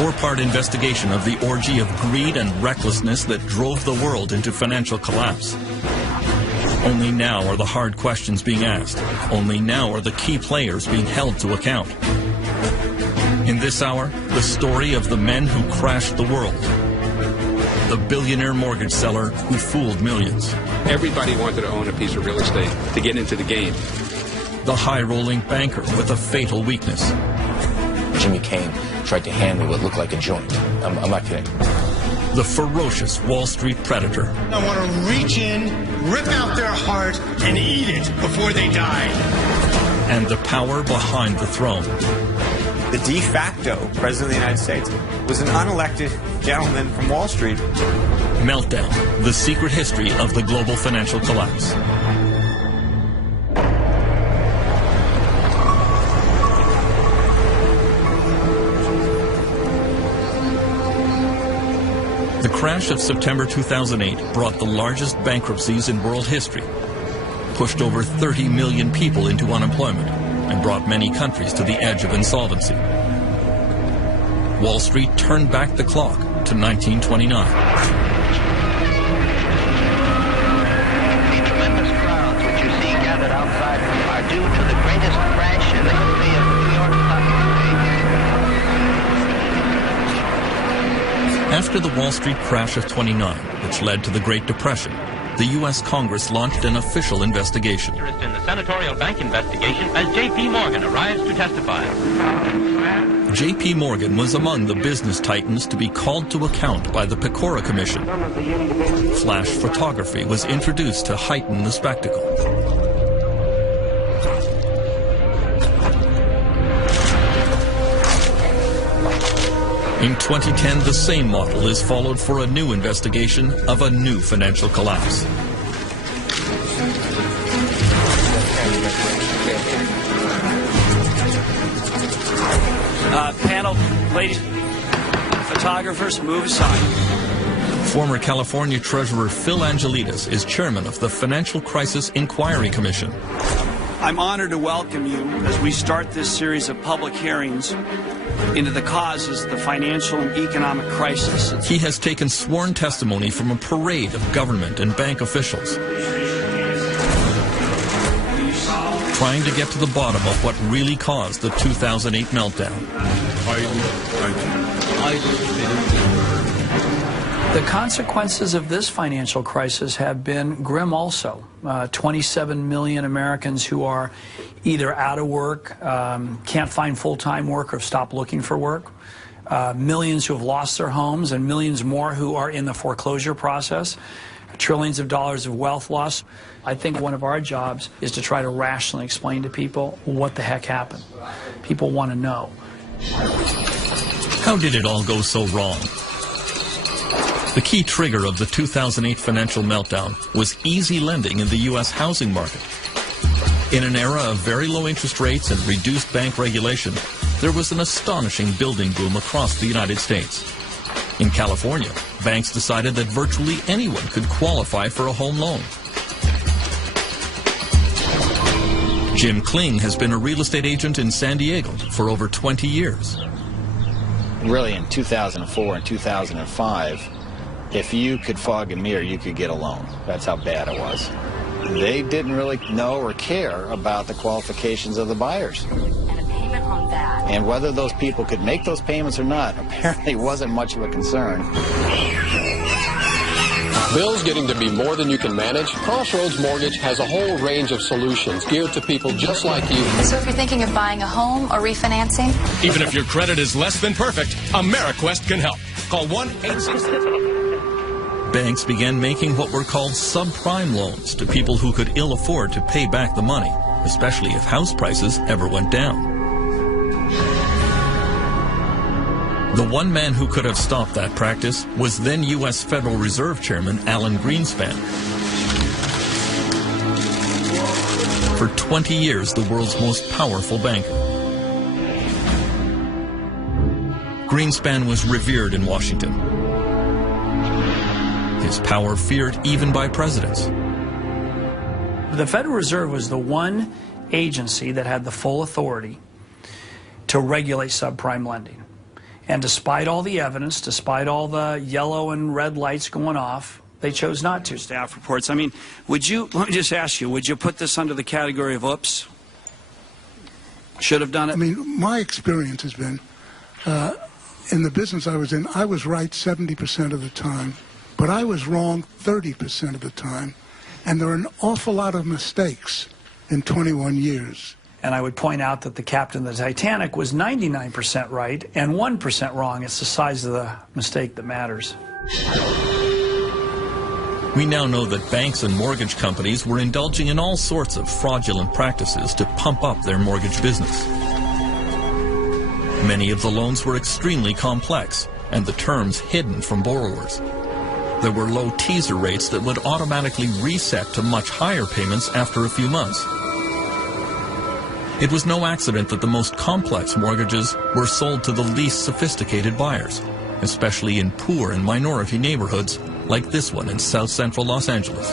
four-part investigation of the orgy of greed and recklessness that drove the world into financial collapse. Only now are the hard questions being asked. Only now are the key players being held to account. In this hour, the story of the men who crashed the world. The billionaire mortgage seller who fooled millions. Everybody wanted to own a piece of real estate to get into the game. The high-rolling banker with a fatal weakness. Jimmy Cain tried to hand me what looked like a joint. I'm not kidding. The ferocious Wall Street predator. I want to reach in, rip out their heart, and eat it before they die. And the power behind the throne. The de facto president of the United States was an unelected gentleman from Wall Street. Meltdown, the secret history of the global financial collapse. The crash of September 2008 brought the largest bankruptcies in world history, pushed over 30 million people into unemployment, and brought many countries to the edge of insolvency. Wall Street turned back the clock to 1929. The tremendous crowds which you see gathered outside are due to the greatest crash in the history of the New York Stock Exchange. After the Wall Street crash of '29, which led to the Great Depression, the U.S. Congress launched an official investigation. In the senatorial bank investigation as J.P. Morgan arrives to testify. J.P. Morgan was among the business titans to be called to account by the Pecora Commission. Flash photography was introduced to heighten the spectacle. In 2010, the same model is followed for a new investigation of a new financial collapse. Panel, ladies, photographers, move aside. Former California Treasurer Phil Angelides is chairman of the Financial Crisis Inquiry Commission. I'm honored to welcome you as we start this series of public hearings into the causes of the financial and economic crisis. He has taken sworn testimony from a parade of government and bank officials, trying to get to the bottom of what really caused the 2008 meltdown. The consequences of this financial crisis have been grim also. 27 million Americans who are either out of work, can't find full-time work, or stop looking for work. Millions who have lost their homes, and millions more who are in the foreclosure process. Trillions of dollars of wealth loss. I think one of our jobs is to try to rationally explain to people what the heck happened. People want to know. How did it all go so wrong? The key trigger of the 2008 financial meltdown was easy lending in the U.S. housing market. In an era of very low interest rates and reduced bank regulation, there was an astonishing building boom across the United States. In California, banks decided that virtually anyone could qualify for a home loan. Jim Kling has been a real estate agent in San Diego for over 20 years. Really, in 2004 and 2005, if you could fog a mirror, you could get a loan. That's how bad it was. They didn't really know or care about the qualifications of the buyers. And a payment on that. And whether those people could make those payments or not apparently wasn't much of a concern. Bills getting to be more than you can manage? Crossroads Mortgage has a whole range of solutions geared to people just like you. So if you're thinking of buying a home or refinancing? Even if your credit is less than perfect, AmeriQuest can help. Call 1-866... Banks began making what were called subprime loans to people who could ill afford to pay back the money, especially if house prices ever went down. The one man who could have stopped that practice was then U.S. Federal Reserve Chairman Alan Greenspan. For 20 years, the world's most powerful banker. Greenspan was revered in Washington. His power feared even by presidents. The Federal Reserve was the one agency that had the full authority to regulate subprime lending. And despite all the evidence, despite all the yellow and red lights going off, they chose not to. Staff reports. I mean, let me just ask you, would you put this under the category of oops? Should have done it? I mean, my experience has been, in the business I was in, I was right 70% of the time, but I was wrong 30% of the time. And there are an awful lot of mistakes in 21 years. And I would point out that the captain of the Titanic was 99% right and 1% wrong. It's the size of the mistake that matters. We now know that banks and mortgage companies were indulging in all sorts of fraudulent practices to pump up their mortgage business. Many of the loans were extremely complex and the terms hidden from borrowers. There were low teaser rates that would automatically reset to much higher payments after a few months. It was no accident that the most complex mortgages were sold to the least sophisticated buyers, especially in poor and minority neighborhoods like this one in South Central Los Angeles.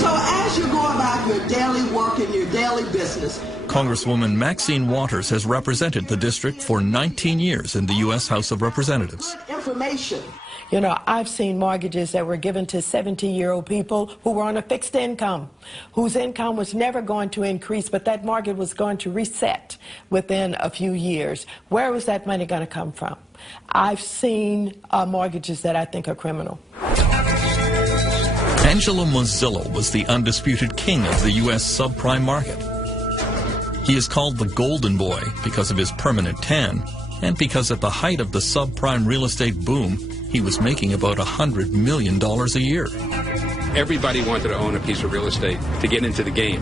So as you go about your daily work and your daily business, Congresswoman Maxine Waters has represented the district for 19 years in the U.S. House of Representatives. Information. You know, I've seen mortgages that were given to 70-year-old people who were on a fixed income, whose income was never going to increase, but that mortgage was going to reset within a few years. Where was that money going to come from? I've seen mortgages that I think are criminal. Angelo Mozillo was the undisputed king of the U.S. subprime market. He is called the Golden Boy because of his permanent tan and because at the height of the subprime real estate boom, he was making about $100 million a year. Everybody wanted to own a piece of real estate to get into the game.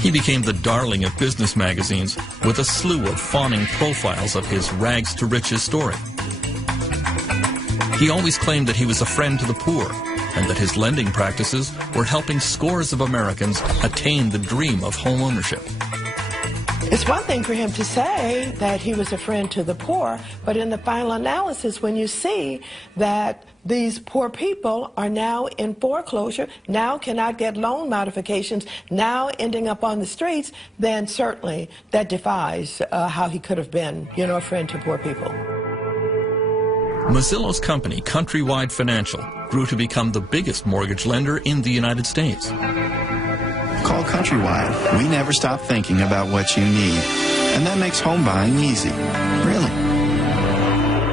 He became the darling of business magazines with a slew of fawning profiles of his rags to riches story. He always claimed that he was a friend to the poor and that his lending practices were helping scores of Americans attain the dream of home ownership. It's one thing for him to say that he was a friend to the poor, but in the final analysis, when you see that these poor people are now in foreclosure, now cannot get loan modifications, now ending up on the streets, then certainly that defies how he could have been, you know, a friend to poor people. Mozillo's company, Countrywide Financial, grew to become the biggest mortgage lender in the United States. Call Countrywide. We never stop thinking about what you need. And that makes home buying easy. Really.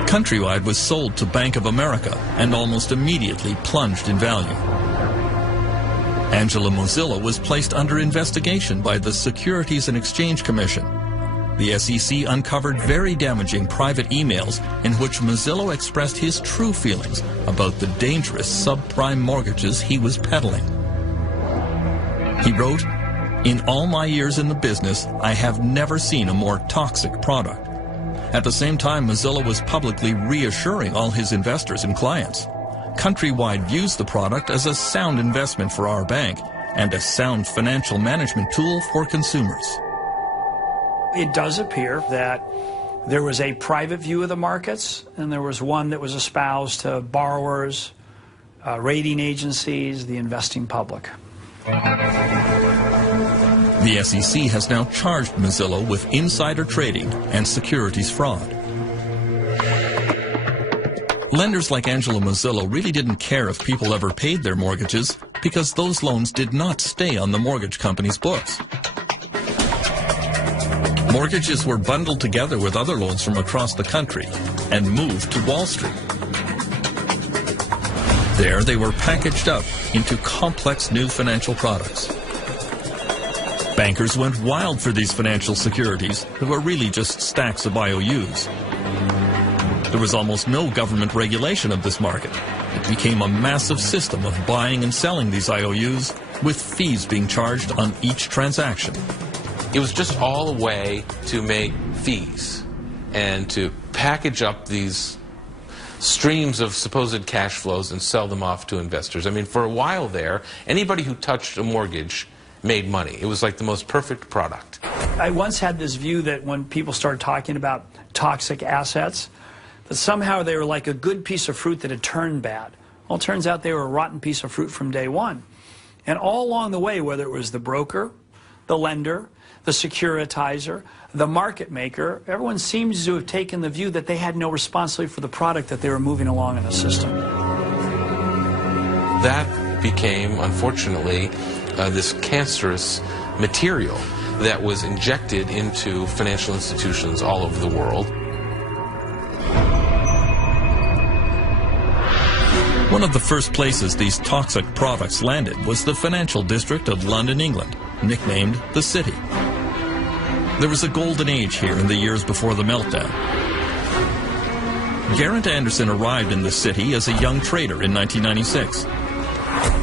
Countrywide was sold to Bank of America and almost immediately plunged in value. Angelo Mozillo was placed under investigation by the Securities and Exchange Commission. The SEC uncovered very damaging private emails in which Mozillo expressed his true feelings about the dangerous subprime mortgages he was peddling. He wrote, "In all my years in the business, I have never seen a more toxic product." At the same time, Mozillo was publicly reassuring all his investors and clients. Countrywide views the product as a sound investment for our bank and a sound financial management tool for consumers. It does appear that there was a private view of the markets, and there was one that was espoused to borrowers, rating agencies, the investing public. The SEC has now charged Mozillo with insider trading and securities fraud. Lenders like Angelo Mozillo really didn't care if people ever paid their mortgages because those loans did not stay on the mortgage company's books. Mortgages were bundled together with other loans from across the country and moved to Wall Street. There they were packaged up into complex new financial products. Bankers went wild for these financial securities that were really just stacks of IOUs. There was almost no government regulation of this market. It became a massive system of buying and selling these IOUs with fees being charged on each transaction. It was just all a way to make fees and to package up these streams of supposed cash flows and sell them off to investors. I mean, for a while there, anybody who touched a mortgage made money. It was like the most perfect product. I once had this view that when people started talking about toxic assets, that somehow they were like a good piece of fruit that had turned bad. Well, it turns out they were a rotten piece of fruit from day one. And all along the way, whether it was the broker, the lender, the securitizer, the market maker, everyone seems to have taken the view that they had no responsibility for the product that they were moving along in the system. That became, unfortunately, this cancerous material that was injected into financial institutions all over the world. One of the first places these toxic products landed was the financial district of London, England, nicknamed the City. There was a golden age here in the years before the meltdown. Garrett Anderson arrived in the city as a young trader in 1996.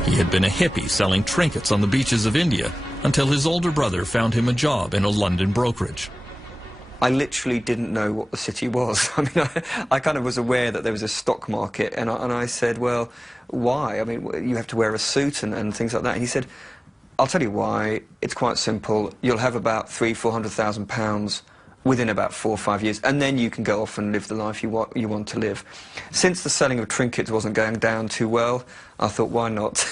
He had been a hippie selling trinkets on the beaches of India until his older brother found him a job in a London brokerage. I literally didn't know what the city was. I mean, I kind of was aware that there was a stock market, and I said, well, why? I mean, you have to wear a suit and things like that. And he said, I'll tell you why. It's quite simple. You'll have about £300,000–400,000 within about 4 or 5 years, and then you can go off and live the life you want to live. Since the selling of trinkets wasn't going down too well, I thought, why not?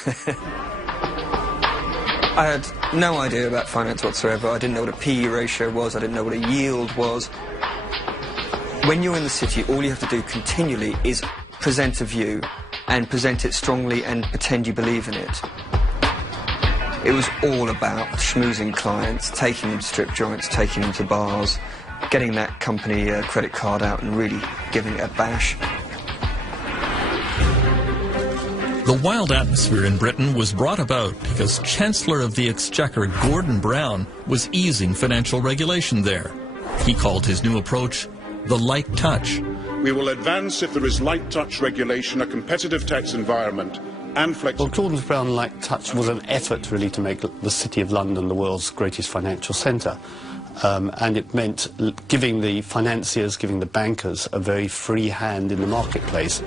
I had no idea about finance whatsoever. I didn't know what a PE ratio was. I didn't know what a yield was. When you're in the city, all you have to do continually is present a view and present it strongly and pretend you believe in it. It was all about schmoozing clients, taking them to strip joints, taking them to bars, getting that company credit card out and really giving it a bash. The wild atmosphere in Britain was brought about because Chancellor of the Exchequer Gordon Brown was easing financial regulation there. He called his new approach the light touch. We will advance if there is light touch regulation, a competitive tax environment and flexible... Well, Gordon Brown light touch was an effort really to make the City of London the world's greatest financial centre. And it meant giving the financiers, giving the bankers a very free hand in the marketplace.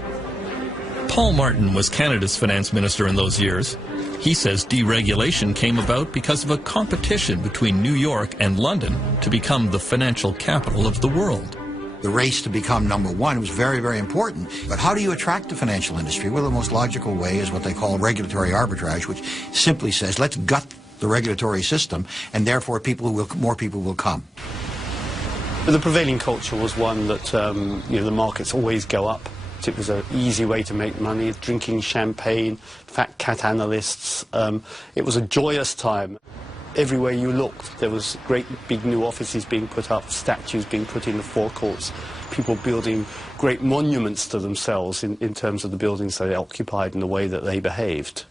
Paul Martin was Canada's finance minister in those years. He says deregulation came about because of a competition between New York and London to become the financial capital of the world. The race to become #1 was very, very important. But how do you attract the financial industry? Well, the most logical way is what they call regulatory arbitrage, which simply says, let's gut the regulatory system, and therefore more people will come. The prevailing culture was one that the markets always go up. It was an easy way to make money, drinking champagne, fat cat analysts. It was a joyous time. Everywhere you looked, there was great big new offices being put up, statues being put in the forecourts, people building great monuments to themselves in terms of the buildings they occupied and the way that they behaved.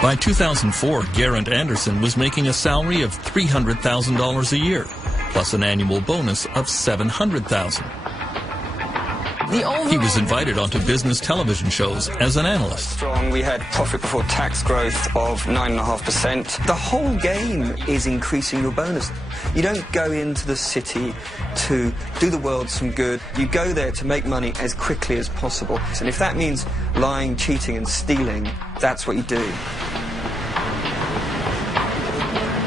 By 2004, Garrett Anderson was making a salary of $300,000 a year, plus an annual bonus of $700,000. He was invited onto business television shows as an analyst. We had profit before tax growth of 9.5%. The whole game is increasing your bonus. You don't go into the city to do the world some good. You go there to make money as quickly as possible. And if that means lying, cheating and stealing, that's what you do.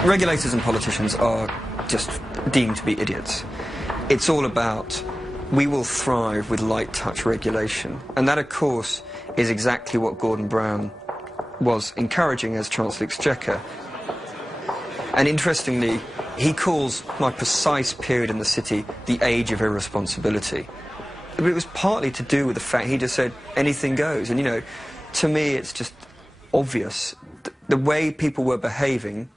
Regulators and politicians are just deemed to be idiots. It's all about, we will thrive with light touch regulation. And that, of course, is exactly what Gordon Brown was encouraging as Chancellor of the Exchequer. And interestingly, he calls my precise period in the city the age of irresponsibility. But it was partly to do with the fact he just said, anything goes. And, you know, to me, it's just obvious. The way people were behaving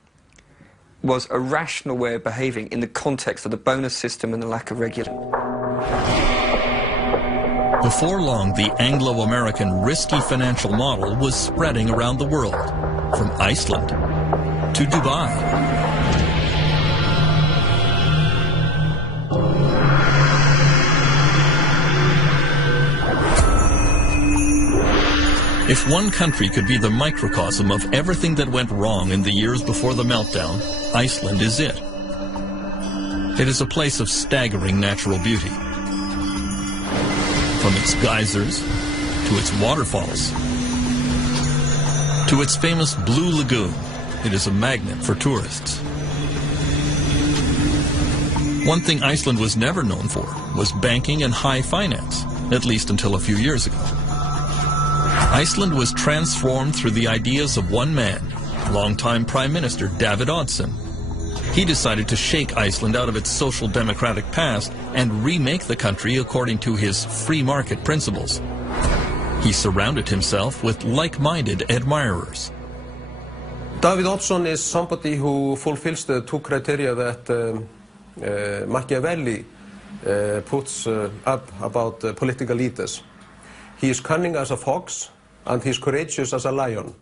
was a rational way of behaving in the context of the bonus system and the lack of regulation. Before long, the Anglo-American risky financial model was spreading around the world, from Iceland to Dubai. If one country could be the microcosm of everything that went wrong in the years before the meltdown, Iceland is it. It is a place of staggering natural beauty. From its geysers, to its waterfalls, to its famous Blue Lagoon, it is a magnet for tourists. One thing Iceland was never known for was banking and high finance, at least until a few years ago. Iceland was transformed through the ideas of one man, longtime Prime Minister David Oddsson, He decided to shake Iceland out of its social democratic past and remake the country according to his free market principles. He surrounded himself with like-minded admirers. David Oddsson is somebody who fulfills the two criteria that Machiavelli puts up about political leaders. He is cunning as a fox and he is courageous as a lion.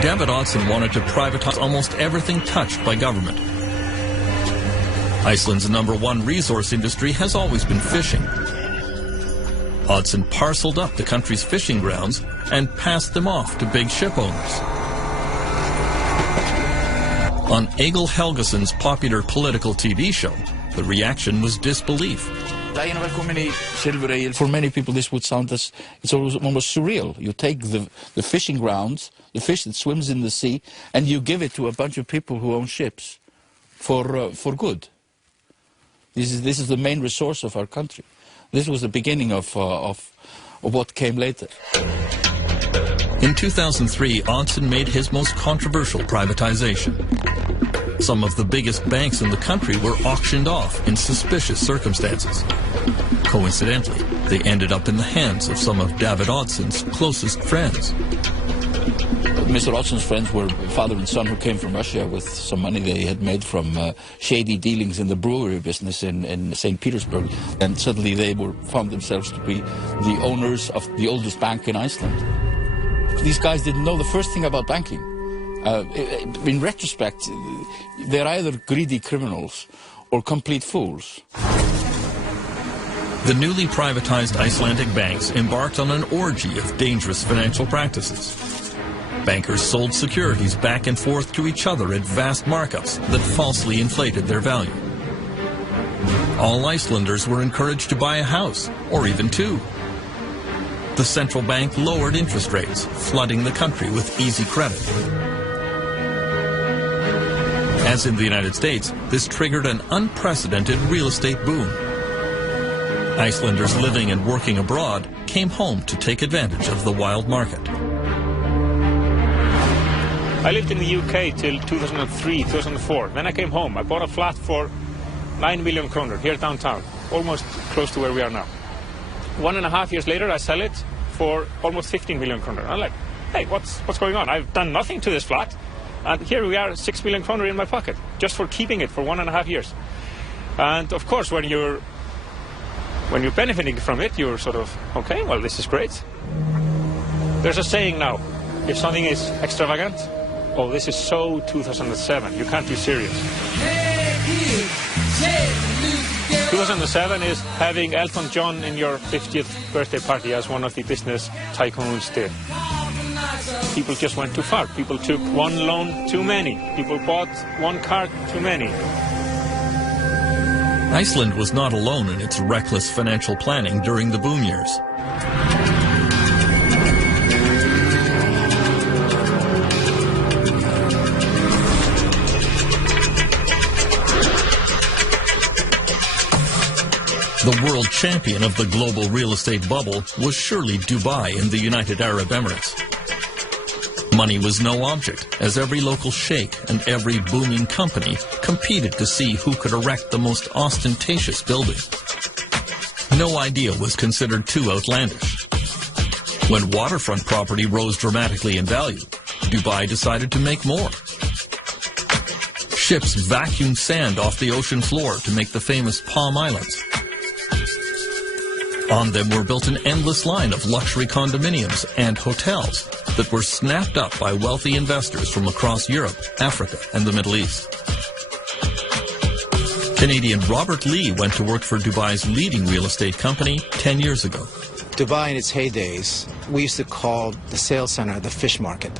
David Oddsson wanted to privatize almost everything touched by government. Iceland's #1 resource industry has always been fishing. Oddsson parceled up the country's fishing grounds and passed them off to big ship owners. On Egil Helgason's popular political TV show, the reaction was disbelief. For many people this would sound as it's almost surreal. You take the fishing grounds, the fish that swims in the sea, and you give it to a bunch of people who own ships for good. This is the main resource of our country. This was the beginning of what came later. In 2003, Oddsson made his most controversial privatization. Some of the biggest banks in the country were auctioned off in suspicious circumstances. Coincidentally, they ended up in the hands of some of David Oddsson's closest friends. Mr. Oddson's friends were father and son who came from Russia with some money they had made from shady dealings in the brewery business in St. Petersburg. And suddenly they found themselves to be the owners of the oldest bank in Iceland. These guys didn't know the first thing about banking. In retrospect, they're either greedy criminals or complete fools. The newly privatized Icelandic banks embarked on an orgy of dangerous financial practices. Bankers sold securities back and forth to each other at vast markups that falsely inflated their value. All Icelanders were encouraged to buy a house, or even two. The central bank lowered interest rates, flooding the country with easy credit. As in the United States, this triggered an unprecedented real estate boom. Icelanders living and working abroad came home to take advantage of the wild market. I lived in the UK till 2003, 2004. Then I came home. I bought a flat for 9 million kroner here downtown, almost close to where we are now. 1.5 years later, I sell it for almost 15 million kroner. I'm like, hey, what's going on? I've done nothing to this flat, and here we are, 6 million kroner in my pocket, just for keeping it for 1.5 years. And of course, when you're benefiting from it, you're sort of, okay, well, this is great. There's a saying now, if something is extravagant, oh, this is so 2007, you can't be serious. 2007 is having Elton John in your 50th birthday party, as one of the business tycoons did. People just went too far. People took one loan too many. People bought one car too many. Iceland was not alone in its reckless financial planning during the boom years. The world champion of the global real estate bubble was surely Dubai in the United Arab Emirates. Money was no object, as every local sheikh and every booming company competed to see who could erect the most ostentatious building. No idea was considered too outlandish. When waterfront property rose dramatically in value, Dubai decided to make more. Ships vacuumed sand off the ocean floor to make the famous Palm Islands. On them were built an endless line of luxury condominiums and hotels that were snapped up by wealthy investors from across Europe, Africa, and the Middle East. Canadian Robert Lee went to work for Dubai's leading real estate company 10 years ago. Dubai in its heydays, we used to call the sales center the fish market.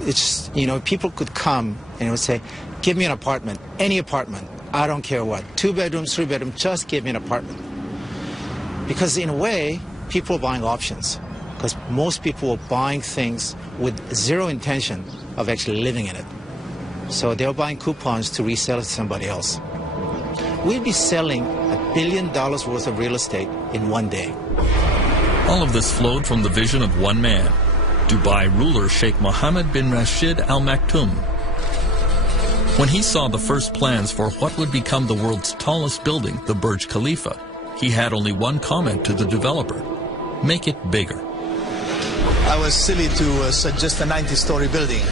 It's, you know, people could come and would say, give me an apartment, any apartment, I don't care what, 2 bedrooms, 3 bedrooms, just give me an apartment. Because in a way, people are buying options. Because most people were buying things with zero intention of actually living in it. So they were buying coupons to resell it to somebody else. We'd be selling $1 billion worth of real estate in one day. All of this flowed from the vision of one man, Dubai ruler Sheikh Mohammed bin Rashid Al Maktoum. When he saw the first plans for what would become the world's tallest building, the Burj Khalifa, he had only one comment to the developer: make it bigger. I was silly to suggest a 90-story building,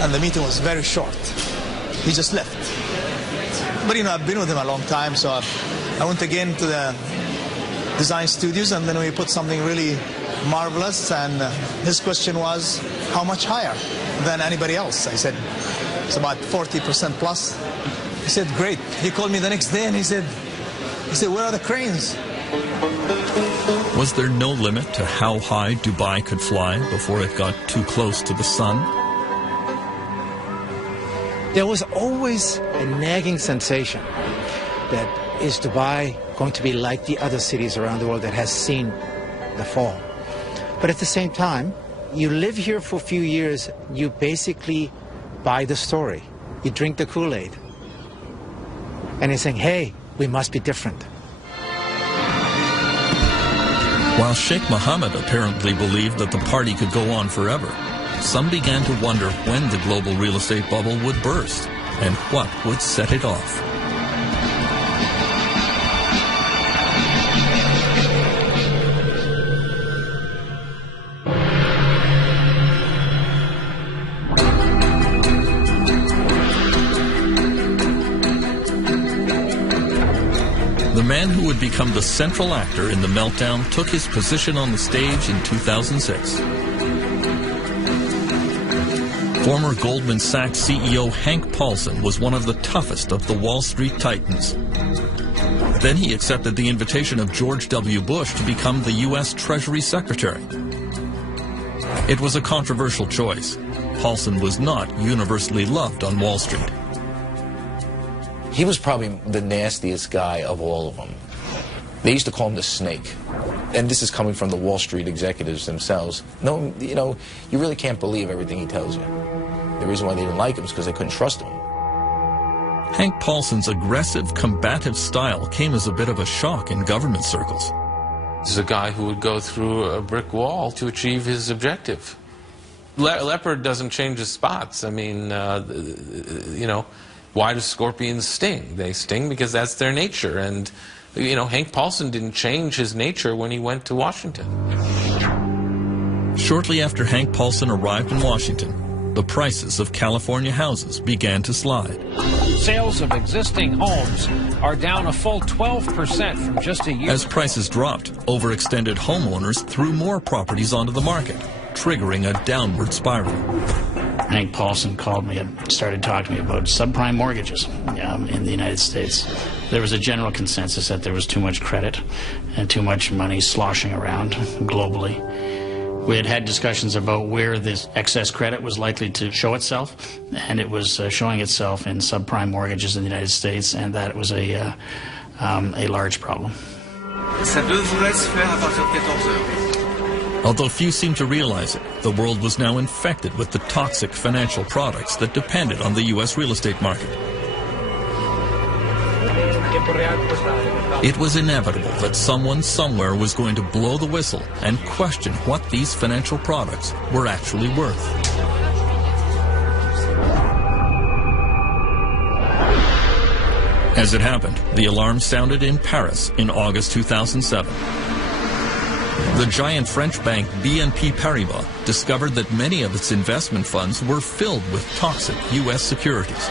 and the meeting was very short. He just left. But, I've been with him a long time, so I went again to the design studios, and then we put something really marvelous, and his question was, how much higher than anybody else? I said, it's about 40% plus. He said, great. He called me the next day, and he said, where are the cranes? Was there no limit to how high Dubai could fly before it got too close to the sun? There was always a nagging sensation that is Dubai going to be like the other cities around the world that has seen the fall. But at the same time, you live here for a few years, you basically buy the story. You drink the Kool-Aid. And you're saying, hey, we must be different. While Sheikh Mohammed apparently believed that the party could go on forever, some began to wonder when the global real estate bubble would burst and what would set it off. The man who would become the central actor in the meltdown took his position on the stage in 2006. Former Goldman Sachs CEO Hank Paulson was one of the toughest of the Wall Street titans. Then he accepted the invitation of George W. Bush to become the U.S. Treasury Secretary. It was a controversial choice. Paulson was not universally loved on Wall Street. He was probably the nastiest guy of all of them. They used to call him the snake. And this is coming from the Wall Street executives themselves. No, you really can't believe everything he tells you. The reason why they didn't like him is because they couldn't trust him. Hank Paulson's aggressive, combative style came as a bit of a shock in government circles. This is a guy who would go through a brick wall to achieve his objective. Leopard doesn't change his spots. I mean, why do scorpions sting? They sting because that's their nature. And, Hank Paulson didn't change his nature when he went to Washington. Shortly after Hank Paulson arrived in Washington, the prices of California houses began to slide. Sales of existing homes are down a full 12% from just a year. As prices dropped, overextended homeowners threw more properties onto the market, triggering a downward spiral. Hank Paulson called me and started talking to me about subprime mortgages in the United States. There was a general consensus that there was too much credit and too much money sloshing around globally. We had had discussions about where this excess credit was likely to show itself, and it was showing itself in subprime mortgages in the United States, and that it was a large problem. Although few seem to realize it, the world was now infected with the toxic financial products that depended on the U.S. real estate market. It was inevitable that someone somewhere was going to blow the whistle and question what these financial products were actually worth. As it happened, the alarm sounded in Paris in August 2007. The giant French bank BNP Paribas discovered that many of its investment funds were filled with toxic U.S. securities.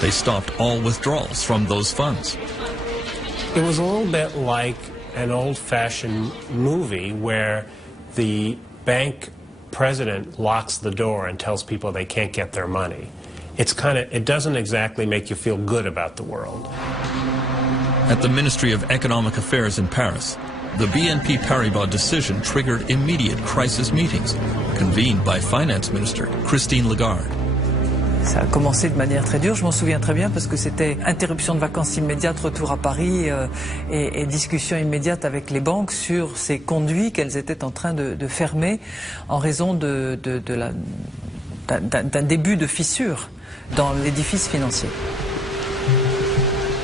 They stopped all withdrawals from those funds. It was a little bit like an old-fashioned movie where the bank president locks the door and tells people they can't get their money. It doesn't exactly make you feel good about the world. At the Ministry of Economic Affairs in Paris, the BNP Paribas decision triggered immediate crisis meetings, convened by Finance Minister Christine Lagarde. Ça a commencé de manière très dure, je m'en souviens très bien, parce que c'était interruption de vacances immédiate, retour à Paris et discussion immédiate avec les banques sur ces conduits qu'elles étaient en train de fermer en raison d'un début de fissure dans l'édifice financier.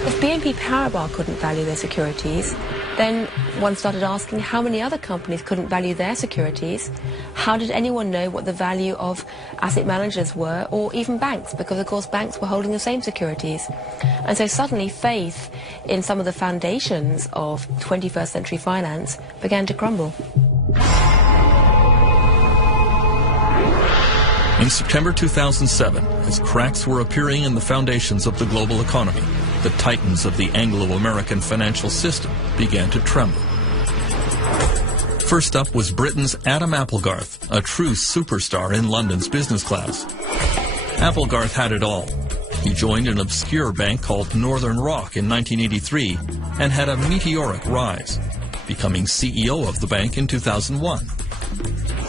If BNP Paribas couldn't value their securities, then one started asking how many other companies couldn't value their securities. How did anyone know what the value of asset managers were, or even banks, because of course banks were holding the same securities. And so suddenly faith in some of the foundations of 21st century finance began to crumble. In September 2007, as cracks were appearing in the foundations of the global economy, the titans of the Anglo-American financial system began to tremble. First up was Britain's Adam Applegarth, a true superstar in London's business class. Applegarth had it all. He joined an obscure bank called Northern Rock in 1983 and had a meteoric rise, becoming CEO of the bank in 2001.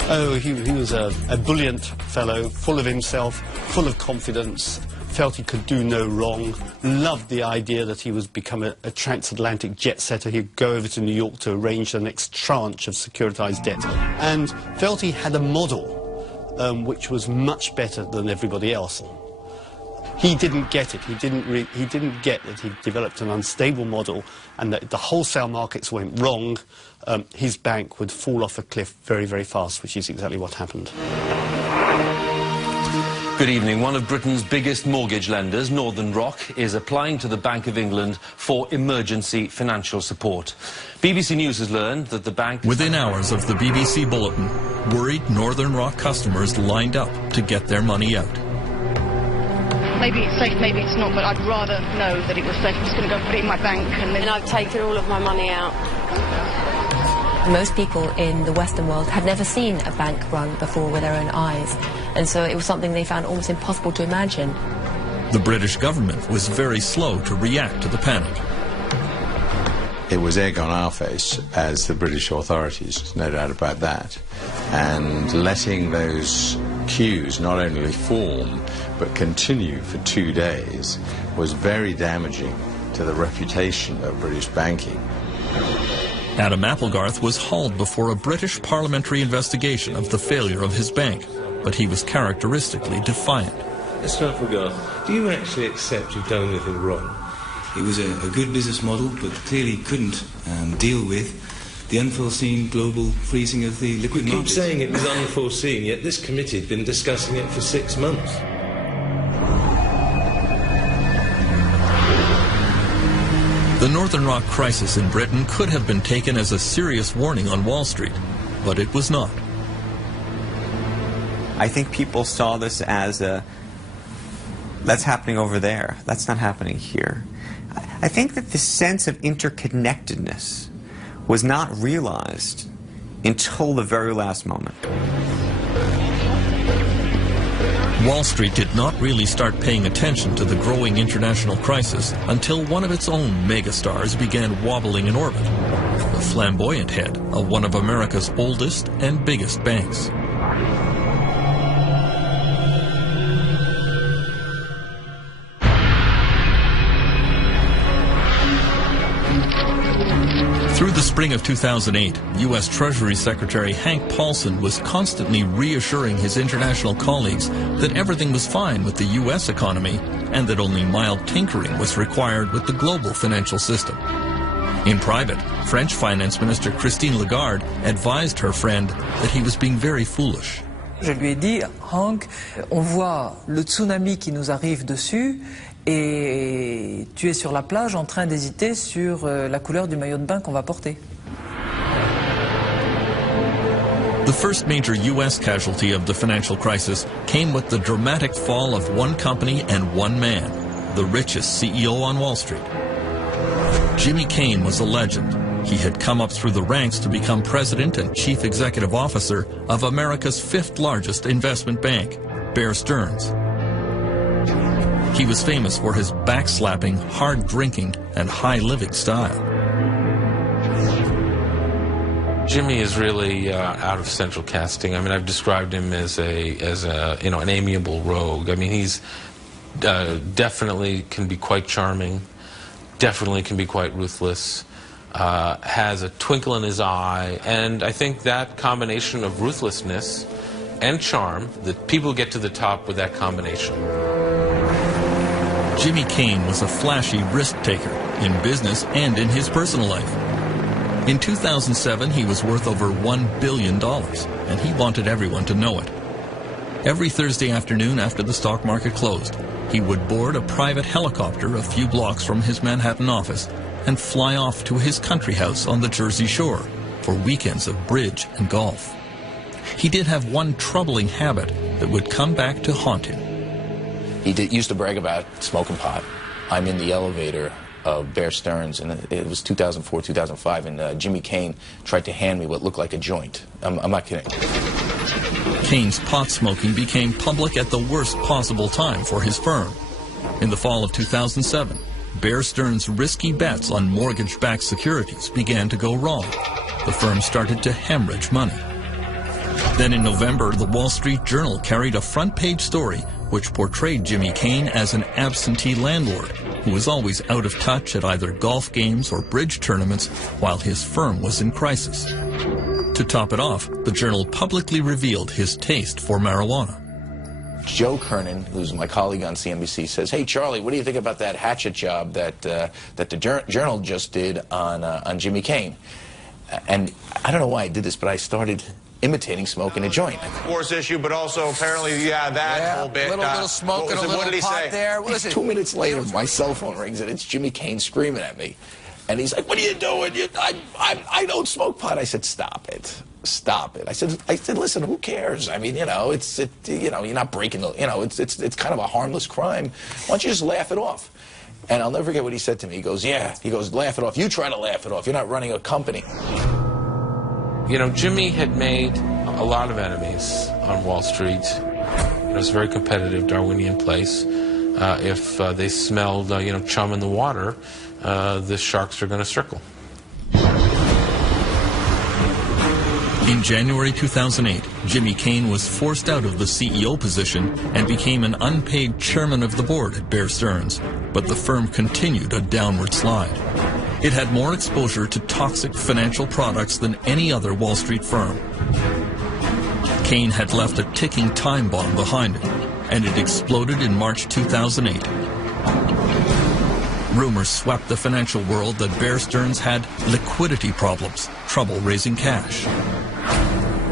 Oh, he was a brilliant fellow, full of himself, full of confidence, felt he could do no wrong, loved the idea that he was become a transatlantic jet setter. He'd go over to New York to arrange the next tranche of securitized debt, and felt he had a model which was much better than everybody else. He didn't get it. He didn't get that he developed an unstable model and that the wholesale markets went wrong. His bank would fall off a cliff very, very fast, which is exactly what happened. Good evening. One of Britain's biggest mortgage lenders, Northern Rock, is applying to the Bank of England for emergency financial support. BBC News has learned that the bank... Within hours of the BBC bulletin, worried Northern Rock customers lined up to get their money out. Maybe it's safe, maybe it's not, but I'd rather know that it was safe. I'm just going to go put it in my bank and I've taken all of my money out. Most people in the Western world had never seen a bank run before with their own eyes, and so it was something they found almost impossible to imagine. The British government was very slow to react to the panic. It was egg on our face as the British authorities, no doubt about that, and letting those queues not only form but continue for 2 days was very damaging to the reputation of British banking. Adam Applegarth was hauled before a British parliamentary investigation of the failure of his bank, but he was characteristically defiant. Mr. Applegarth, do you actually accept you've done anything wrong? It was a good business model, but clearly couldn't deal with the unforeseen global freezing of the liquid markets. You keep saying it was unforeseen, yet this committee had been discussing it for 6 months. The Northern Rock crisis in Britain could have been taken as a serious warning on Wall Street, but it was not. I think people saw this as that's happening over there. That's not happening here. I think that the sense of interconnectedness was not realized until the very last moment. Wall Street did not really start paying attention to the growing international crisis until one of its own megastars began wobbling in orbit, the flamboyant head of one of America's oldest and biggest banks. Through the spring of 2008, U.S. Treasury Secretary Hank Paulson was constantly reassuring his international colleagues that everything was fine with the U.S. economy and that only mild tinkering was required with the global financial system. In private, French Finance Minister Christine Lagarde advised her friend that he was being very foolish. Je lui ai dit, Hank, on voit le tsunami qui nous arrive dessus, et tu es sur la plage en train d'hésiter sur la couleur du maillot de bain qu'on va porter. The first major U.S. casualty of the financial crisis came with the dramatic fall of one company and one man, the richest CEO on Wall Street. Jimmy Cain was a legend. He had come up through the ranks to become president and chief executive officer of America's fifth largest investment bank, Bear Stearns. He was famous for his backslapping, hard drinking, and high living style. Jimmy is really out of central casting. I mean, I've described him as an amiable rogue. I mean, he's definitely can be quite charming, definitely can be quite ruthless, has a twinkle in his eye, and I think that combination of ruthlessness and charm, that people get to the top with that combination. Jimmy Cain was a flashy risk taker in business and in his personal life. In 2007, he was worth over $1 billion, and he wanted everyone to know it. Every Thursday afternoon after the stock market closed, he would board a private helicopter a few blocks from his Manhattan office and fly off to his country house on the Jersey Shore for weekends of bridge and golf. He did have one troubling habit that would come back to haunt him. He used to brag about smoking pot. I'm in the elevator of Bear Stearns, and it was 2004, 2005, and Jimmy Kane tried to hand me what looked like a joint. I'm not kidding. Kane's pot smoking became public at the worst possible time for his firm. In the fall of 2007, Bear Stearns' risky bets on mortgage-backed securities began to go wrong. The firm started to hemorrhage money. Then in November, the Wall Street Journal carried a front-page story which portrayed Jimmy Kane as an absentee landlord who was always out of touch at either golf games or bridge tournaments while his firm was in crisis. To top it off, the Journal publicly revealed his taste for marijuana. Joe Kernan, who's my colleague on CNBC, says, "Hey, Charlie, what do you think about that hatchet job that the Journal just did on Jimmy Kane?" And I don't know why I did this, but I started imitating smoking a joint. Force issue, but also apparently, that whole bit. Little smoke and a little what did he pot say? there. Listen, 2 minutes later, my cell phone rings, and it's Jimmy Kane screaming at me. And he's like, "What are you doing? I don't smoke pot." I said, "Stop it. Stop it." I said, "Listen, who cares? I mean, you're not breaking the, it's kind of a harmless crime. Why don't you just laugh it off?" And I'll never forget what he said to me. He goes, "Laugh it off. You try to laugh it off. You're not running a company." You know, Jimmy had made a lot of enemies on Wall Street. It's a very competitive Darwinian place. If they smelled, chum in the water, the sharks are going to circle. In January 2008, Jimmy Kane was forced out of the CEO position and became an unpaid chairman of the board at Bear Stearns, but the firm continued a downward slide. It had more exposure to toxic financial products than any other Wall Street firm. Kane had left a ticking time bomb behind him, and it exploded in March 2008. Rumors swept the financial world that Bear Stearns had liquidity problems, trouble raising cash.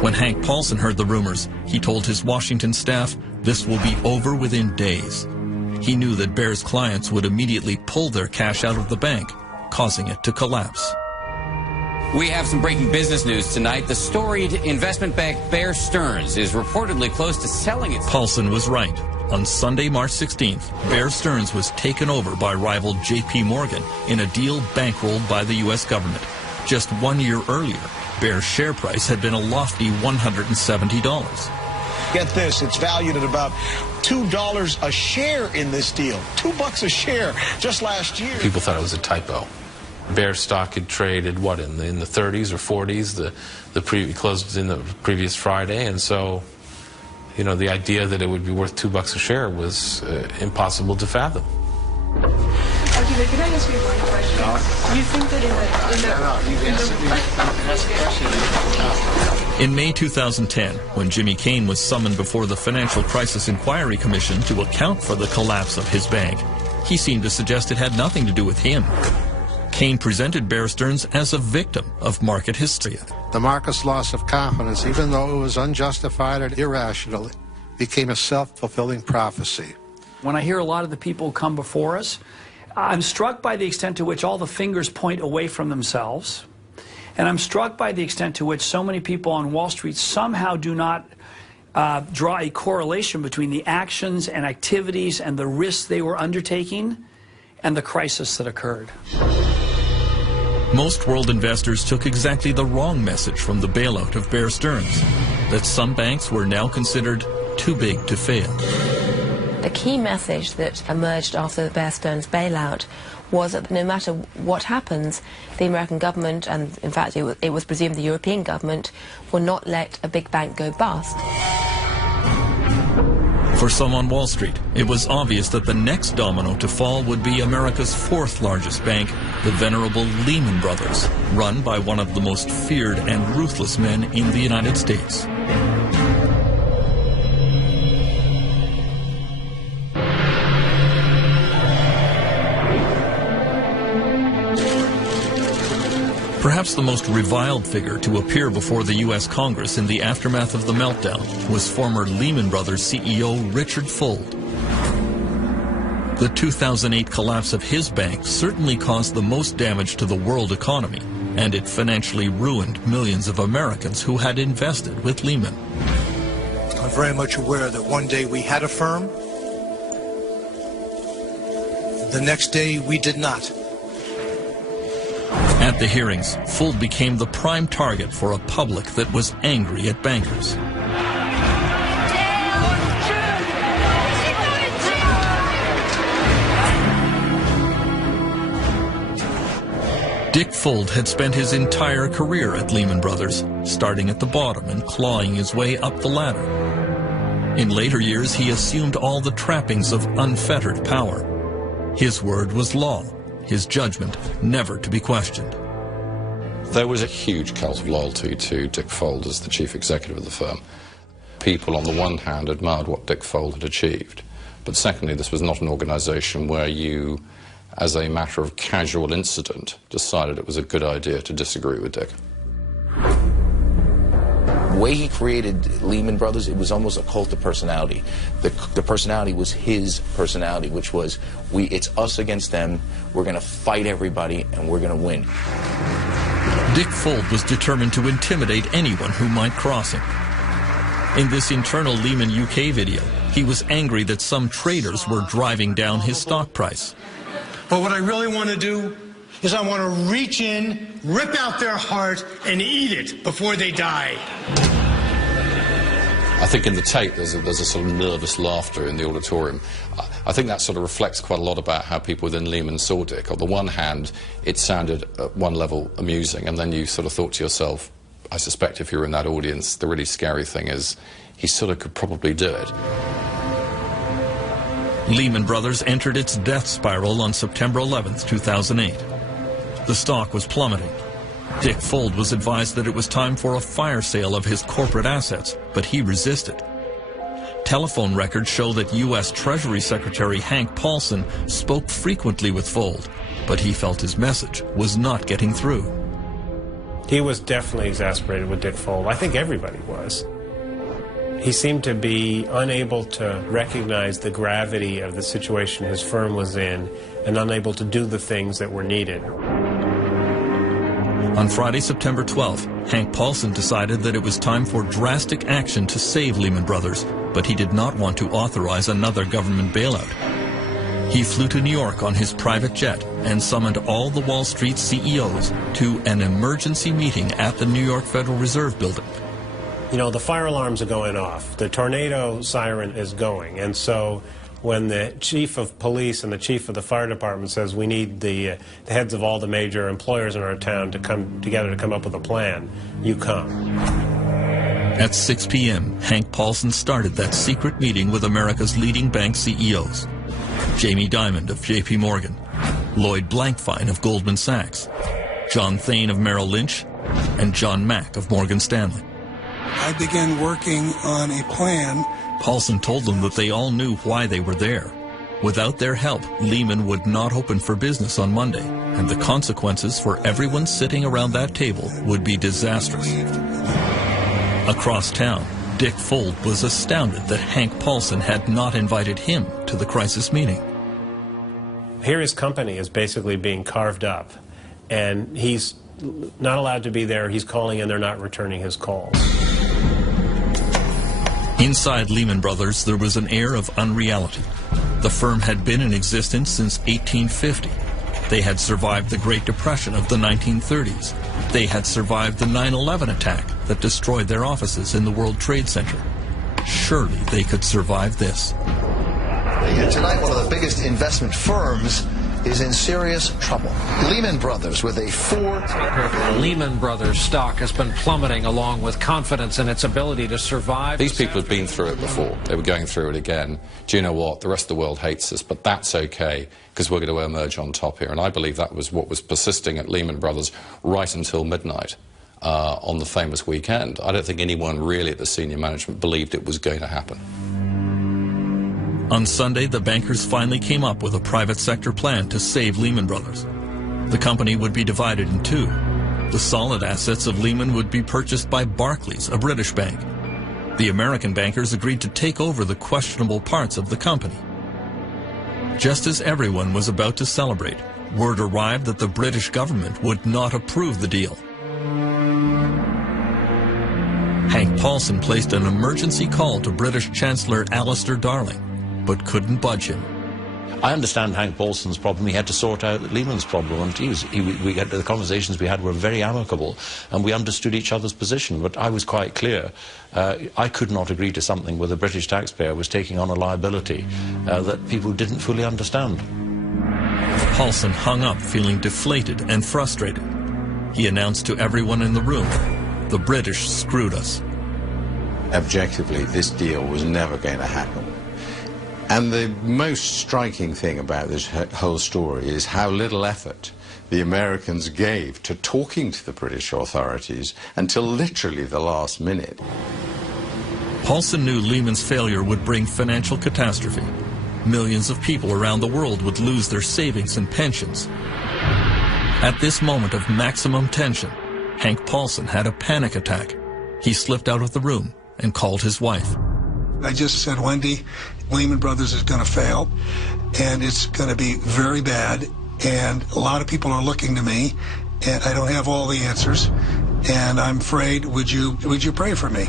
When Hank Paulson heard the rumors, he told his Washington staff this will be over within days. He knew that Bear's clients would immediately pull their cash out of the bank, causing it to collapse. We have some breaking business news tonight. The storied investment bank Bear Stearns is reportedly close to selling its... Paulson was right. On Sunday, March 16th, Bear Stearns was taken over by rival J.P. Morgan in a deal bankrolled by the U.S. government. Just 1 year earlier, Bear's share price had been a lofty $170. Get this, it's valued at about $2 a share in this deal. $2 a share just last year. People thought it was a typo. Bear stock had traded, what, in the 30s or 40s? The closed in the previous Friday, and so, the idea that it would be worth $2 a share was impossible to fathom. Okay, can I ask you one question? No. You think that in May 2010, when Jimmy Kane was summoned before the Financial Crisis Inquiry Commission to account for the collapse of his bank, he seemed to suggest it had nothing to do with him. Kane presented Bear Stearns as a victim of market hysteria. The market's loss of confidence, even though it was unjustified and irrational, became a self-fulfilling prophecy. When I hear a lot of the people come before us, I'm struck by the extent to which all the fingers point away from themselves. And I'm struck by the extent to which so many people on Wall Street somehow do not draw a correlation between the actions and activities and the risks they were undertaking and the crisis that occurred. Most world investors took exactly the wrong message from the bailout of Bear Stearns, that some banks were now considered too big to fail. The key message that emerged after the Bear Stearns bailout was that no matter what happens, the American government, and in fact it was presumed the European government, will not let a big bank go bust. For some on Wall Street, it was obvious that the next domino to fall would be America's fourth largest bank, the venerable Lehman Brothers, run by one of the most feared and ruthless men in the United States. Perhaps the most reviled figure to appear before the U.S. Congress in the aftermath of the meltdown was former Lehman Brothers CEO Richard Fuld. The 2008 collapse of his bank certainly caused the most damage to the world economy, and it financially ruined millions of Americans who had invested with Lehman. I'm very much aware that one day we had a firm, the next day we did not. At the hearings, Fuld became the prime target for a public that was angry at bankers. Dick Fuld had spent his entire career at Lehman Brothers, starting at the bottom and clawing his way up the ladder. In later years, he assumed all the trappings of unfettered power. His word was law, his judgment never to be questioned. There was a huge cult of loyalty to Dick Fuld as the chief executive of the firm. People, on the one hand, admired what Dick Fuld had achieved, but secondly, this was not an organization where you, as a matter of casual incident, decided it was a good idea to disagree with Dick. The way he created Lehman Brothers, it was almost a cult of personality. The personality was his personality, which was, it's us against them, we're going to fight everybody, and we're going to win. Dick Fuld was determined to intimidate anyone who might cross him. In this internal Lehman UK video, he was angry that some traders were driving down his stock price. But what I really want to do is I want to reach in, rip out their heart, and eat it before they die. I think in the tape there's a sort of nervous laughter in the auditorium. I think that sort of reflects quite a lot about how people within Lehman saw Dick. On the one hand, it sounded at one level amusing, and then you sort of thought to yourself, I suspect if you were in that audience, the really scary thing is he sort of could probably do it. Lehman Brothers entered its death spiral on September 11th, 2008. The stock was plummeting. Dick Fuld was advised that it was time for a fire sale of his corporate assets, but he resisted. Telephone records show that U.S. Treasury Secretary Hank Paulson spoke frequently with Fuld, but he felt his message was not getting through. He was definitely exasperated with Dick Fuld. I think everybody was. He seemed to be unable to recognize the gravity of the situation his firm was in and unable to do the things that were needed. On Friday, September 12th, Hank Paulson decided that it was time for drastic action to save Lehman Brothers, but he did not want to authorize another government bailout. He flew to New York on his private jet and summoned all the Wall Street CEOs to an emergency meeting at the New York Federal Reserve Building. You know, the fire alarms are going off. The tornado siren is going. And so when the chief of police and the chief of the fire department says we need the heads of all the major employers in our town to come together to come up with a plan, you come. At 6 p.m., Hank Paulson started that secret meeting with America's leading bank CEOs. Jamie Dimon of J.P. Morgan, Lloyd Blankfein of Goldman Sachs, John Thain of Merrill Lynch, and John Mack of Morgan Stanley. I began working on a plan. Paulson told them that they all knew why they were there. Without their help, Lehman would not open for business on Monday, and the consequences for everyone sitting around that table would be disastrous. Across town, Dick Fuld was astounded that Hank Paulson had not invited him to the crisis meeting. Here his company is basically being carved up, and he's not allowed to be there. He's calling and they're not returning his calls. Inside Lehman Brothers, there was an air of unreality. The firm had been in existence since 1850. They had survived the Great Depression of the 1930s. They had survived the 9/11 attack that destroyed their offices in the World Trade Center. Surely they could survive this. Tonight, one of the biggest investment firms is in serious trouble. Lehman Brothers with a Lehman Brothers stock has been plummeting along with confidence in its ability to survive. These people have been through it before. They were going through it again. Do you know what? The rest of the world hates us, but that's okay because we're going to emerge on top here. And I believe that was what was persisting at Lehman Brothers right until midnight on the famous weekend. I don't think anyone really at the senior management believed it was going to happen. On Sunday, the bankers finally came up with a private sector plan to save Lehman Brothers. The company would be divided in two. The solid assets of Lehman would be purchased by Barclays, a British bank. The American bankers agreed to take over the questionable parts of the company. Just as everyone was about to celebrate, word arrived that the British government would not approve the deal. Hank Paulson placed an emergency call to British Chancellor Alistair Darling, but couldn't budge him. I understand Hank Paulson's problem. He had to sort out Lehman's problem, and the conversations we had were very amicable, and we understood each other's position. But I was quite clear. I could not agree to something where the British taxpayer was taking on a liability that people didn't fully understand. Paulson hung up, feeling deflated and frustrated. He announced to everyone in the room, "The British screwed us." Objectively, this deal was never going to happen. And the most striking thing about this whole story is how little effort the Americans gave to talking to the British authorities until literally the last minute. Paulson knew Lehman's failure would bring financial catastrophe. Millions of people around the world would lose their savings and pensions. At this moment of maximum tension, Hank Paulson had a panic attack. He slipped out of the room and called his wife. I just said, Wendy, Lehman Brothers is going to fail, and it's going to be very bad, and a lot of people are looking to me, and I don't have all the answers, and I'm afraid, would you pray for me?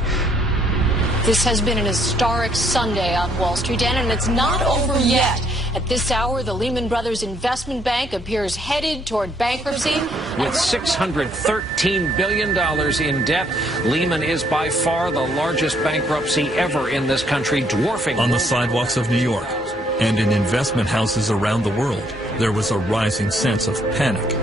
This has been an historic Sunday on Wall Street, and it's not over yet. At this hour, the Lehman Brothers Investment Bank appears headed toward bankruptcy. With $613 billion in debt, Lehman is by far the largest bankruptcy ever in this country, dwarfing... On the sidewalks of New York and in investment houses around the world, there was a rising sense of panic.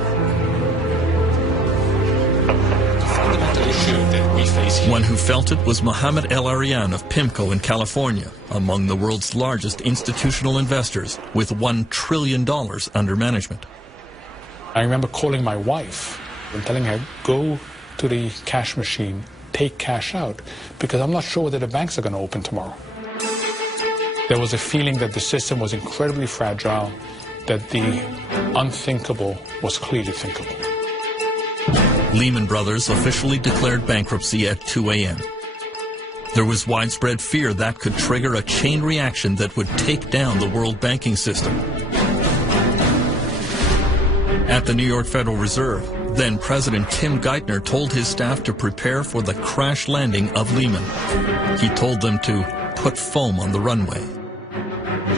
One who felt it was Mohammed El Arian of PIMCO in California, among the world's largest institutional investors, with $1 trillion under management. I remember calling my wife and telling her, go to the cash machine, take cash out, because I'm not sure whether the banks are going to open tomorrow. There was a feeling that the system was incredibly fragile, that the unthinkable was clearly thinkable. Lehman Brothers officially declared bankruptcy at 2 a.m. There was widespread fear that could trigger a chain reaction that would take down the world banking system. At the New York Federal Reserve, then President Tim Geithner told his staff to prepare for the crash landing of Lehman. He told them to put foam on the runway.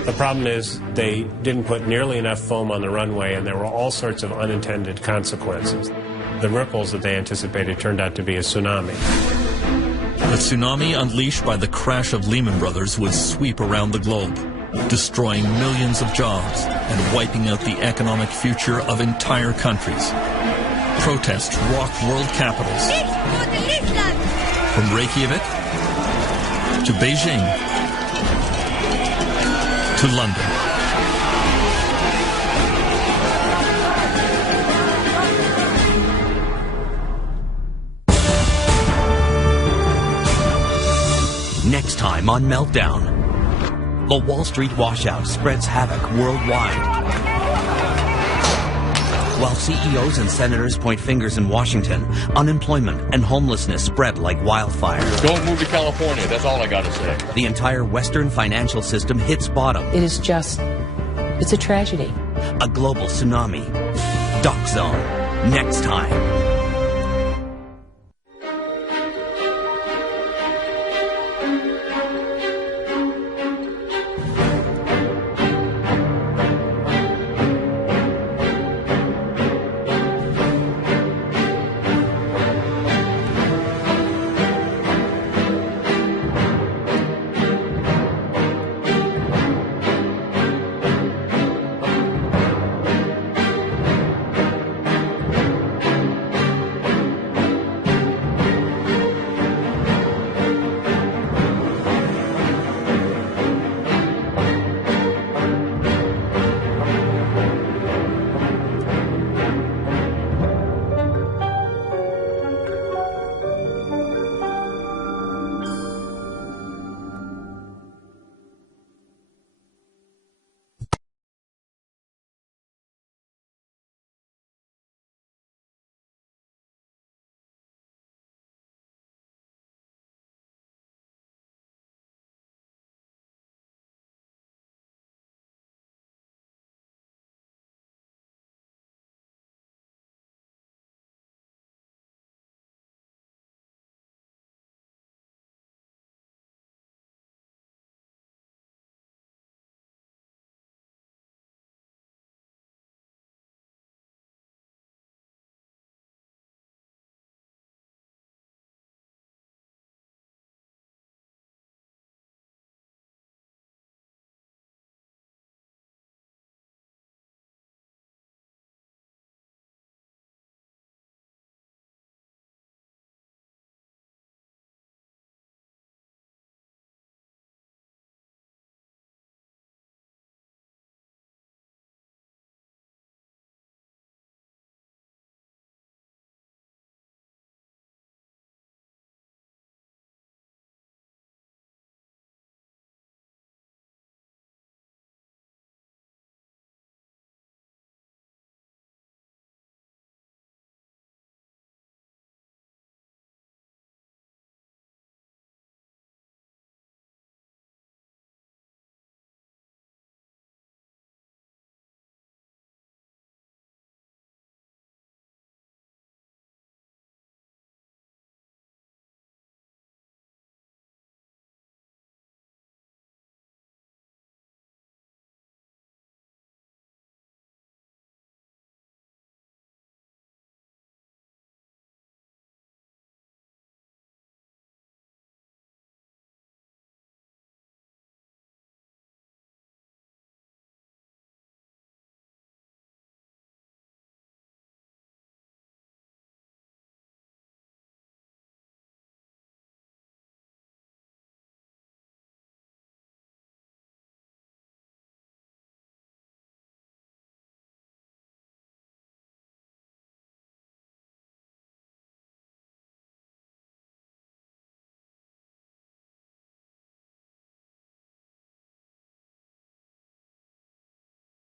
The problem is they didn't put nearly enough foam on the runway, and there were all sorts of unintended consequences. The ripples that they anticipated turned out to be a tsunami. The tsunami unleashed by the crash of Lehman Brothers would sweep around the globe, destroying millions of jobs and wiping out the economic future of entire countries. Protests rocked world capitals, from Reykjavik to Beijing to London. Next time on Meltdown, the Wall Street washout spreads havoc worldwide. While CEOs and senators point fingers in Washington, unemployment and homelessness spread like wildfire. Don't move to California, that's all I gotta say. The entire Western financial system hits bottom. It is just, it's a tragedy. A global tsunami. Doc Zone. Next time.